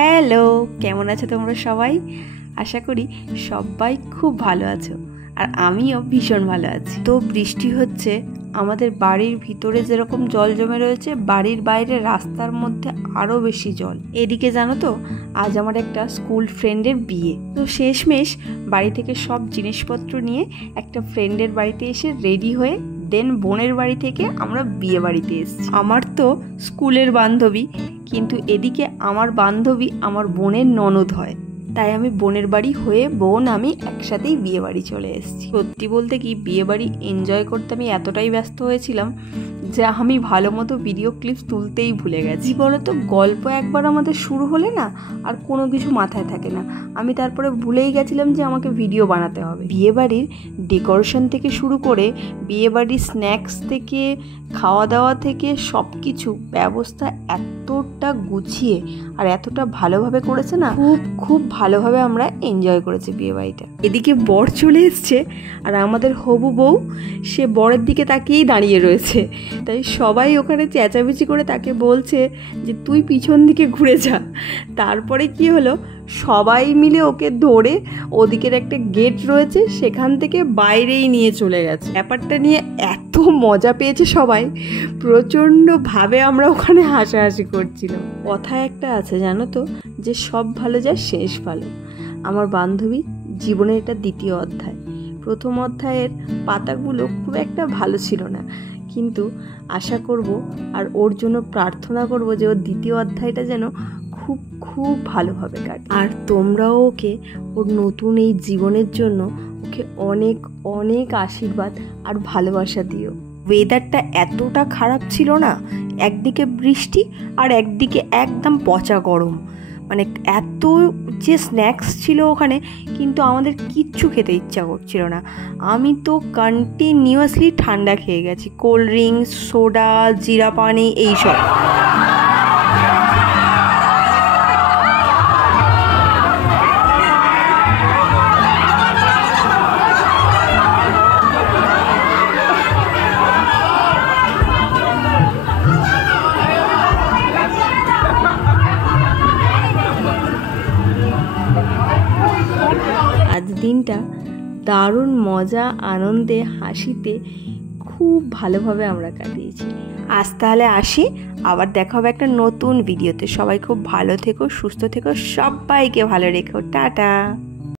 Hello, কেমন আছো তোমরা সবাই? আশা করি সবাই খুব ভালো আছো, আর আমিও ভীষণ ভালো আছি। তো বৃষ্টি হচ্ছে, আমাদের বাড়ির ভিতরে যেরকম জল জমে রয়েছে, বাড়ির বাইরে রাস্তার মধ্যে আরও বেশি জল। এদিকে জানো তো, আজ আমার একটা স্কুল ফ্রেন্ডের বিয়ে। তো শেষমেশ বাড়ি থেকে সব জিনিসপত্র নিয়ে একটা ফ্রেন্ডের বাড়িতে এসে রেডি হয়ে দেন বোনের বাড়ি থেকে আমরা বিয়ে বাড়িতে এসেছি। আমার তো স্কুলের বান্ধবী, কিন্তু এদিকে আমার বান্ধবী আমার বোনের ননদ হয়, তাই আমি বোনের বাড়ি হয়ে আমি একসাথেই বিয়ে বাড়ি চলে এসেছি। সত্যি বলতে কি, বিয়ে বাড়ি এনজয় করতে আমি এতটাই ব্যস্ত হয়েছিলাম যে আমি ভালো মতো ভিডিও ক্লিপস তুলতেই ভুলে গেছি। বলতো, গল্প একবার আমাদের শুরু হলে না আর কোনো কিছু মাথায় থাকে না। আমি তারপরে ভুলেই গেছিলাম যে আমাকে ভিডিও বানাতে হবে। বিয়ে বাড়ির ডেকোরেশন থেকে শুরু করে বিয়ে বাড়ির স্ন্যাক্স থেকে খাওয়া দাওয়া থেকে সব কিছু ব্যবস্থা এতটা গুছিয়ে আর এতটা ভালোভাবে করেছে না, খুব ভালোভাবে আমরা এনজয় করেছি বিয়ে বাড়িটা। এদিকে বর চলে এসছে, আর আমাদের হবু বউ সে বরের দিকে তাকিয়েই দাঁড়িয়ে রয়েছে। তাই সবাই ওখানে চেঁচামেচি করে তাকে বলছে যে তুই পিছন দিকে ঘুরে যা। তারপরে কি হলো, সবাই মিলে ওকে ধরে ওদিকের একটা গেট রয়েছে সেখান থেকে বাইরেই নিয়ে চলে গেছে। ব্যাপারটা নিয়ে এত মজা পেয়েছে সবাই, প্রচণ্ডভাবে আমরা ওখানে হাসাহাসি করছিলাম। কথা একটা আছে জানো তো, যে সব ভালো যায় শেষ ভালো। আমার বান্ধবী জীবনের এটা দ্বিতীয় অধ্যায়। প্রথম অধ্যায়ের পাতাগুলো খুব একটা ভালো ছিল না, কিন্তু আশা করব আর ওর জন্য প্রার্থনা করব যে ওর দ্বিতীয় অধ্যায়টা যেন খুব ভালোভাবে কাটে। আর তোমরাও ওকে ওর নতুন এই জীবনের জন্য ওকে অনেক অনেক আশীর্বাদ আর ভালোবাসা দিও। ওয়েদারটা এতটা খারাপ ছিল না, একদিকে বৃষ্টি আর একদিকে একদম পচা গরম। মানে এত যে স্ন্যাক্স ছিল ওখানে, কিন্তু আমাদের কিচ্ছু খেতে ইচ্ছা করছিল না। আমি তো কন্টিনিউয়াসলি ঠান্ডা খেয়ে গেছি, কোল্ড ড্রিঙ্কস, সোডা, জিরা পানি, এইসব। আজ দিনটা দারুণ মজা, আনন্দে, হাসিতে খুব ভালোভাবে আমরা কাটিয়েছি। আজ তাহলে আসি, আবার দেখা হবে একটা নতুন ভিডিওতে। সবাই খুব ভালো থেকো, সুস্থ থেকো, সবাইকে ভালো রেখো। টাটা।